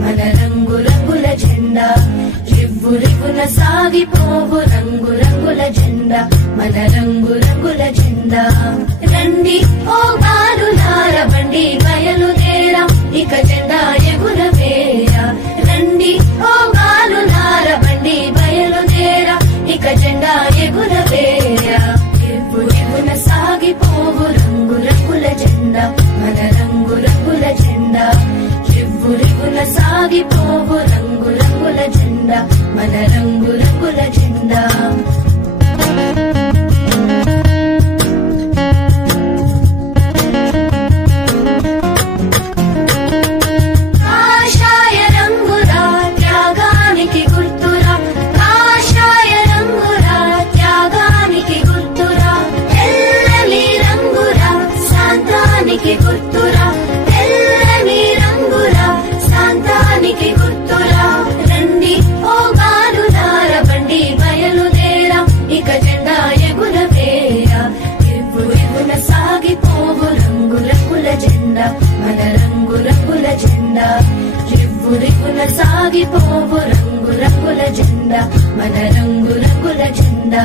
మన రంగు రంగుల జెండా రివ్వు రివ్వున సాగిపోవు రంగు రంగుల జెండా మన రంగు రంగుల జెండా రండి ఓ బాలులార బండి బయలుదేరా ఇక జెండా ఎగురవేరా రండి ఓ బాలులార బండి బయలుదేరా ఇక జెండా ఎగురవేరా రివ్వు రివ్వున సాగిపోవు రంగు రంగుల జెండా మన రంగు రంగుల జెండా రివ్వు రివ్వున సాగిపోవు రంగు రంగుల జెండా మన రంగు రంగుల జెండా కాషాయ రంగురా త్యాగానికి గుర్తురా కాషాయ రంగురా త్యాగానికి గుర్తురా తెల్లని రంగురా శాంతానికి గుర్తురా తెల్లని రంగురా శాంతానికి గుర్తురా రండి ఓ బాలులార బండి బయలుదేరా ఇక జెండా ఎగురవేరా రివ్వు రివ్వున సాగిపోవు రంగు రంగుల జెండా మన రంగు రంగుల జెండా రివ్వు రివ్వున సాగిపోవు రంగు రంగుల జెండా మన రంగు రంగుల జెండా